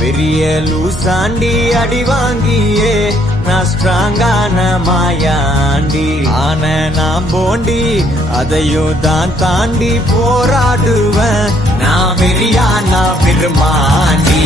பெரிய லூசாண்டி அடி வாங்கியே நான் ஸ்ட்ராங்கான மாயாண்டி ஆன நான் போண்டி அதையும் தான் தாண்டி போராடுவேன் நான் வெறியா நான் பெருமாண்டி